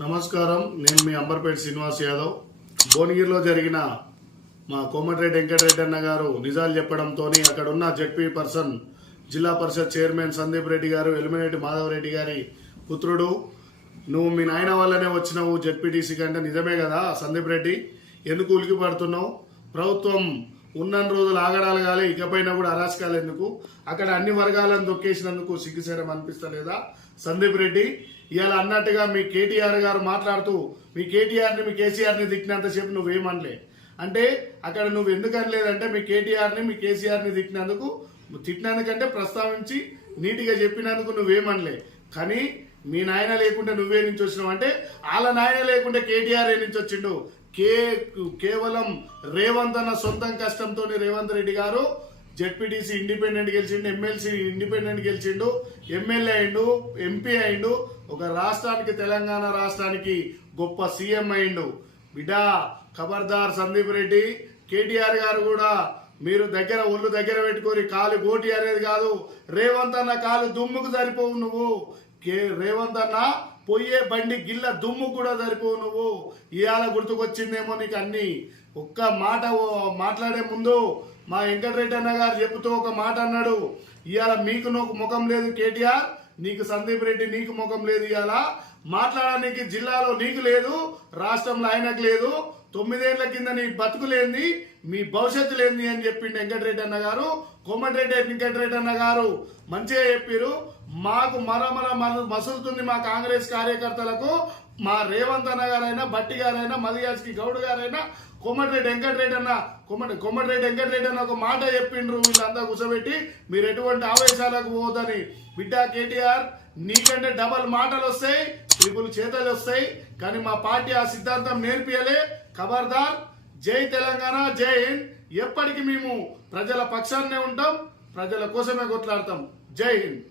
నమస్కారం. నేను మీ అంబర్పేట శ్రీనివాస్ యాదవ్. భువనగిరిలో జరిగిన మా కోమటిరెడ్డి వెంకటరెడ్డి అన్న గారు నిజాలు చెప్పడంతో అక్కడ ఉన్న జడ్పీ పర్సన్ జిల్లా పరిషత్ చైర్మన్ సందీప్ రెడ్డి గారు ఎలిమినేటి మాధవరెడ్డి గారి పుత్రుడు. నువ్వు మీ నాయన వల్లనే వచ్చినావు జడ్పీటీసీ కంటే నిజమే కదా సందీప్ రెడ్డి? ఎందుకు ఉలికి పడుతున్నావు? ప్రభుత్వం ఉన్న రోజులు ఆగడాలు కాలే ఇకపైన కూడా అరాచకాలు ఎందుకు? అక్కడ అన్ని వర్గాలను దొక్కేసినందుకు సిగ్గుసేరం అనిపిస్తలేదా సందీప్ రెడ్డి? ఇవాళ అన్నట్టుగా మీ కేటీఆర్ గారు మాట్లాడుతూ మీ కేటీఆర్ని మీ కేసీఆర్ని దిక్కినంతసేపు నువ్వేమనలే. అంటే అక్కడ నువ్వు ఎందుకు అనలేదంటే మీ కేటీఆర్ని మీ కేసీఆర్ని తిట్టినందుకు తిట్టినందుకంటే ప్రస్తావించి నీటిగా చెప్పినందుకు నువ్వేమనలే. కానీ మీ నాయన లేకుంటే నువ్వే నుంచి వచ్చినావు. అంటే వాళ్ళ నాయన లేకుంటే కేటీఆర్ ఏ నుంచి వచ్చిండు? కే కేవలం రేవంత్ అన్న సొంతం కష్టంతో రేవంత్ రెడ్డి గారు జెడ్పీటీసీ ఇండిపెండెంట్ గెలిచిండు ఎమ్మెల్సీ ఇండిపెండెంట్ గెలిచిండు ఎమ్మెల్యే అయిండు ఎంపీ అయిండు ఒక రాష్ట్రానికి తెలంగాణ రాష్ట్రానికి గొప్ప సీఎం అయిండు. బిడా ఖబర్దార్ సందీప్ రెడ్డి కేటీఆర్ గారు కూడా మీరు దగ్గర ఒళ్ళు దగ్గర పెట్టుకొని కాలు గోటి అనేది కాదు. రేవంత్ అన్న కాలు దుమ్ముకు సరిపోవు నువ్వు. కే రేవంత్ అన్న పొయ్యే బండి గిల్ల దుమ్ము కూడా సరిపోవు నువ్వు. ఇవాళ గుర్తుకొచ్చిందేమో నీకు అన్ని. ఒక్క మాట మాట్లాడే ముందు మా వెంకటరెడ్డి అన్న గారు చెబుతూ ఒక మాట అన్నాడు. ఇవాళ మీకు నాకు ముఖం లేదు కేటీఆర్ నీకు సందీప్ రెడ్డి నీకు ముఖం లేదు ఇవాళ మాట్లాడడానికి జిల్లాలో నీకు లేదు రాష్ట్రంలో ఆయనకు లేదు. తొమ్మిదేళ్ళ కింద నీ బతుకు లేని మీ భవిష్యత్తు లేని అని చెప్పిండు వెంకటరెడ్డి అన్న గారు. కోమటిరెడ్డి వెంకటరెడ్డి అన్న గారు మంచిగా చెప్పారు మాకు మర మర మసులుతుంది మా కాంగ్రెస్ కార్యకర్తలకు. మా రేవంత్ అన్న గారైనా బట్టి గారైనా మదిగాజ్కి గౌడ్ గారైనా కోమటిరెడ్డి వెంకటరెడ్డి అన్న కోమటి కోమటిరెడ్డి వెంకటరెడ్డి అన్న ఒక మాట చెప్పిండ్రు వీళ్ళంతా కూర్చోబెట్టి. మీరు ఎటువంటి ఆవేశాలకు పోదని బిడ్డ కేటీఆర్ నీకంటే డబల్ మాటలు వస్తాయి ట్రిపుల్ చేతలు వస్తాయి. కానీ మా పార్టీ ఆ సిద్ధాంతం నేర్పియలే. ఖబర్దార్ జై తెలంగాణ జై హింద్. ఎప్పటికీ మేము ప్రజల పక్షాన్నే ఉంటాం ప్రజల కోసమే కొట్లాడతాం. జై హింద్.